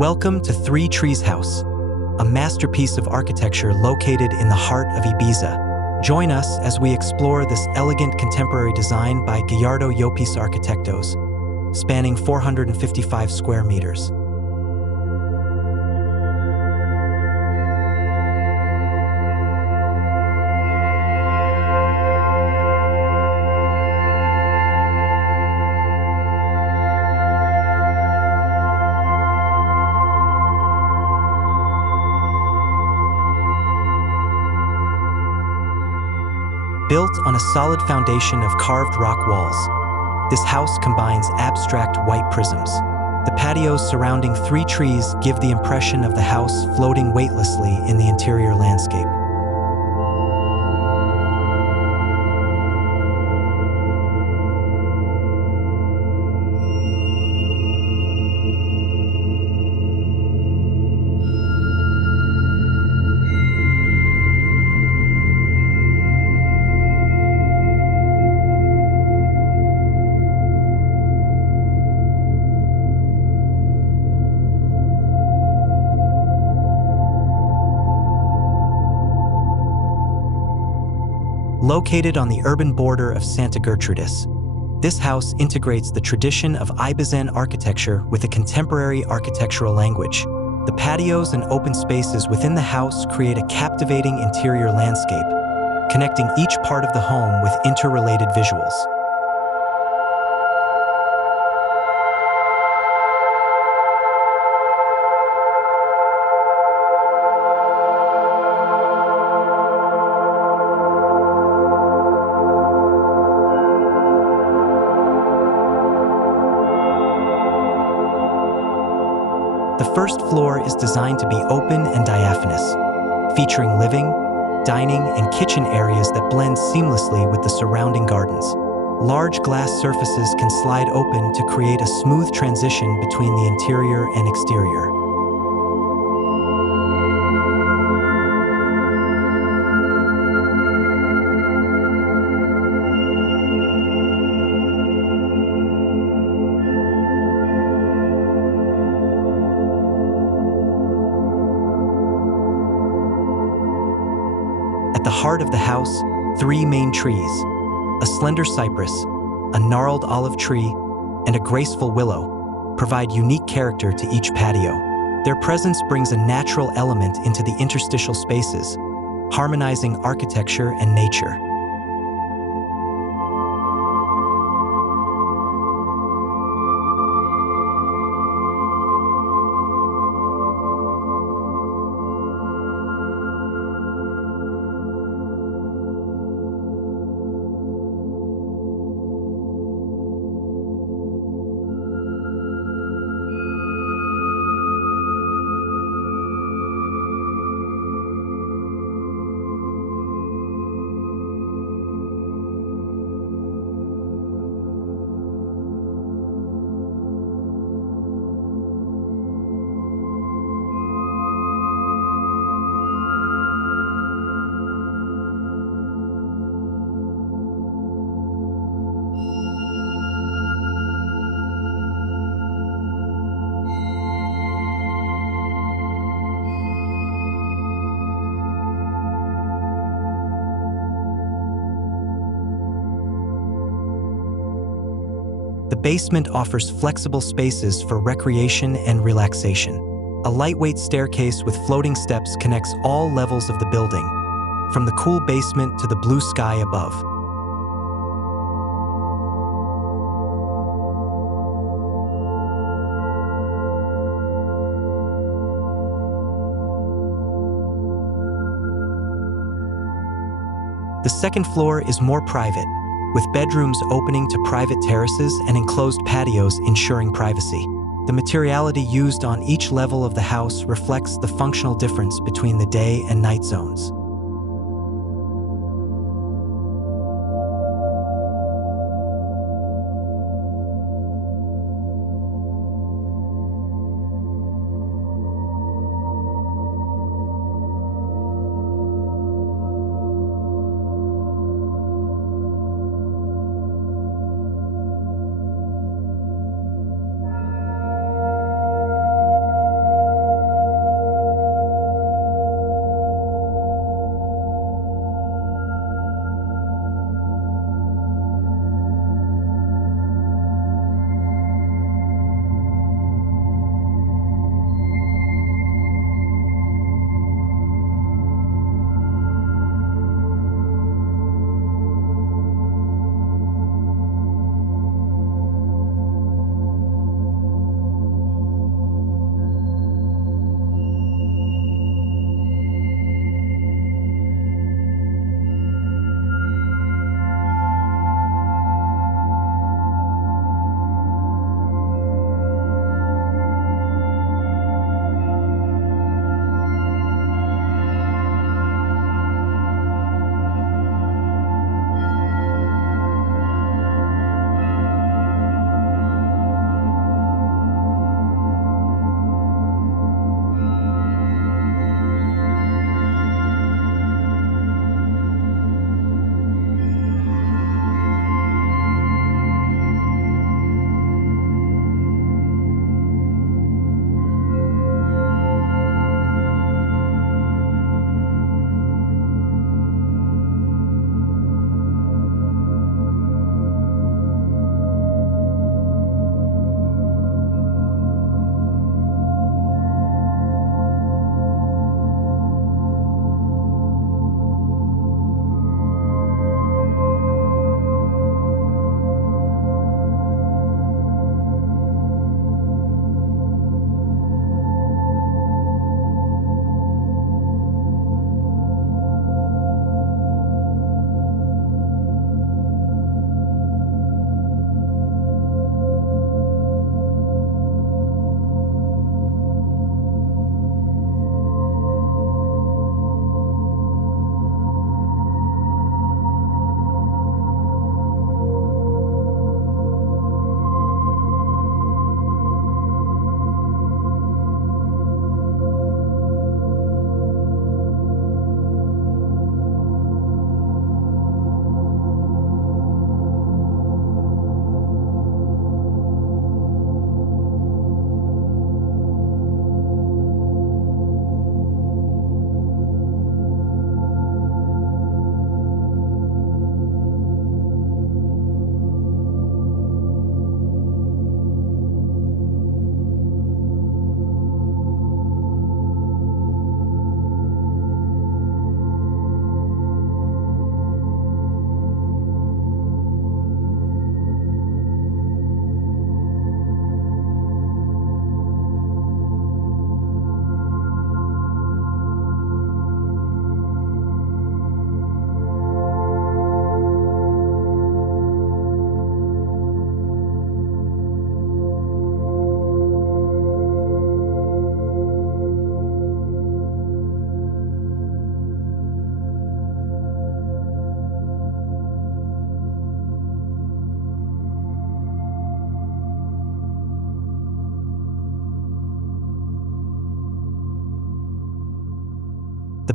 Welcome to Three Trees House, a masterpiece of architecture located in the heart of Ibiza. Join us as we explore this elegant contemporary design by Gallardo Llopis Arquitectos, spanning 455 square meters. Built on a solid foundation of carved rock walls, this house combines abstract white prisms. The patios surrounding three trees give the impression of the house floating weightlessly in the interior landscape. Located on the urban border of Santa Gertrudis, this house integrates the tradition of Ibizan architecture with a contemporary architectural language. The patios and open spaces within the house create a captivating interior landscape, connecting each part of the home with interrelated visuals. The first floor is designed to be open and diaphanous, featuring living, dining, and kitchen areas that blend seamlessly with the surrounding gardens. Large glass surfaces can slide open to create a smooth transition between the interior and exterior. At the heart of the house, three main trees: a slender cypress, a gnarled olive tree, and a graceful willow, provide unique character to each patio. Their presence brings a natural element into the interstitial spaces, harmonizing architecture and nature. The basement offers flexible spaces for recreation and relaxation. A lightweight staircase with floating steps connects all levels of the building, from the cool basement to the blue sky above. The second floor is more private, with bedrooms opening to private terraces and enclosed patios ensuring privacy. The materiality used on each level of the house reflects the functional difference between the day and night zones.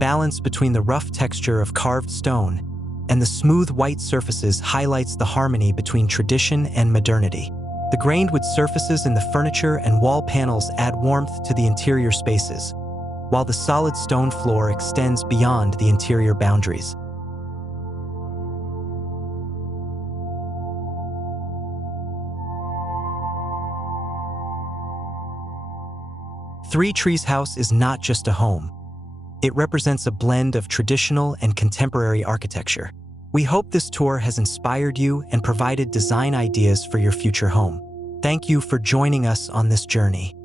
balance between the rough texture of carved stone and the smooth white surfaces highlights the harmony between tradition and modernity. The grained wood surfaces in the furniture and wall panels add warmth to the interior spaces, while the solid stone floor extends beyond the interior boundaries. Three Trees House is not just a home. It represents a blend of traditional and contemporary architecture. We hope this tour has inspired you and provided design ideas for your future home. Thank you for joining us on this journey.